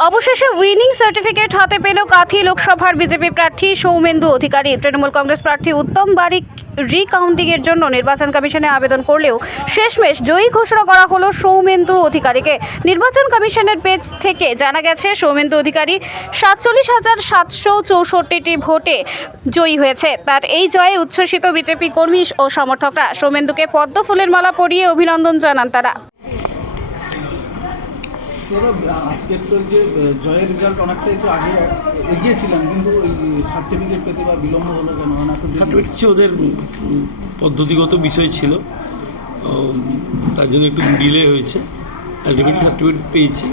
অবশেষে winning certificate হাতে পেল কাথি লোকসভার বিজেপি প্রার্থী সৌমেন্দু অধিকারী। তৃণমূল কংগ্রেস প্রার্থী উত্তম বারিক রিকাউন্টিং এর জন্য নির্বাচন কমিশনে আবেদন করলেও শেষমেশ জয়ী ঘোষণা করা হলো সৌমেন্দু অধিকারীকে। নির্বাচন কমিশনের পেজ থেকে জানা গেছে, সৌমেন্দু অধিকারী সাতচল্লিশ হাজার সাতশো চৌষট্টিটি ভোটে জয়ী হয়েছে। তার এই জয়ে উচ্ছ্বসিত বিজেপি কর্মী ও সমর্থকরা সৌমেন্দুকে পদ্ম ফুলের মালা পরিয়ে অভিনন্দন জানান তারা। তোরা আজকের তো যে জয়ের রেজাল্ট অনেকটাই তো আগে এগিয়েছিলাম কিন্তু ওই সার্টিফিকেট পেতে বা বিলম্ব হলো কেন? সার্টিফিকেট ওদের পদ্ধতিগত বিষয় ছিল। তার জন্য একটু ডিলে হয়েছে। সার্টিফিকেট সার্টিফিকেট পেয়েছি।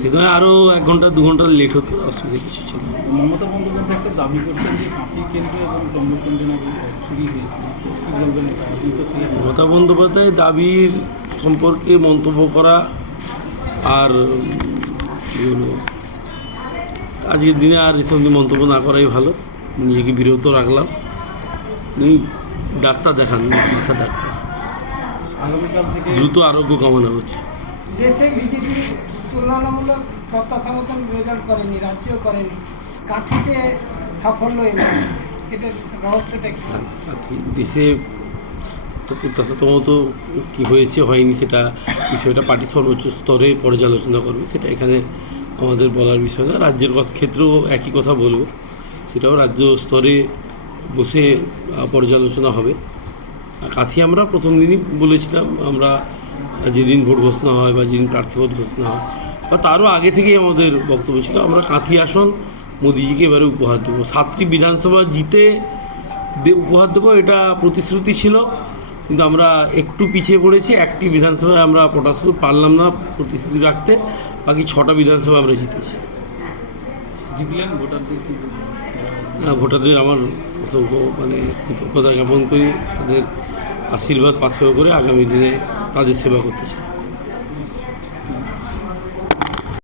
কিন্তু আরও এক ঘণ্টা দু ঘণ্টা লেট হতো অসুবিধা কিছু ছিল। মমতা বন্দ্যোপাধ্যায় একটা দাবি করছেন যে কাঁথি কেন্দ্র এবং দমদম কেন্দ্রে নাকি চুরি হয়েছে। মমতা বন্দ্যোপাধ্যায় দাবির সম্পর্কে মন্তব্য করা আর আজকের দিনে আর এই সম্বন্ধে মন্তব্য না করাই ভালো। নিজেকে বিরত রাখলাম। ডাক্তার দেখান মাথা ডাক্তার। দ্রুত আরোগ্য কামনা করছি। দেশে বিজেপি তুলনামূলক প্রত্যাশা মতন রেজাল্ট করেনি রাজ্যেও করেনি। কাঁথিতে সাফল্য এলো। এটার রহস্যটা দেশে তো মতো কী হয়েছে, হয়নি সেটা বিষয়টা পার্টি সর্বোচ্চ স্তরে পর্যালোচনা করবে, সেটা এখানে আমাদের বলার বিষয় না। রাজ্যের ক্ষেত্রেও একই কথা বলব, সেটাও রাজ্য স্তরে বসে পর্যালোচনা হবে। কাথি আমরা প্রথম দিনই বলেছিলাম, আমরা যেদিন ভোট ঘোষণা হয় বা যেদিন প্রার্থীপদ ঘোষণা হয়, বা তারও আগে থেকেই আমাদের বক্তব্য ছিল, আমরা কাঁথি আসন মোদিজিকে এবারে উপহার দেবো। সাতটি বিধানসভা জিতে উপহার দেবো, এটা প্রতিশ্রুতি ছিল। কিন্তু আমরা একটু পিছিয়ে পড়েছি একটি বিধানসভায় আমরা পটাশপুর পারলাম না প্রতিশ্রুতি রাখতে বাকি ছটা বিধানসভা আমরা জিতেছি। জিতলেন ভোটারদের ভোটারদের আমার অসংখ্য মানে কৃতজ্ঞতা জ্ঞাপন করি তাদের আশীর্বাদ পাথেয় করে আগামী দিনে তাদের সেবা করতে চাই।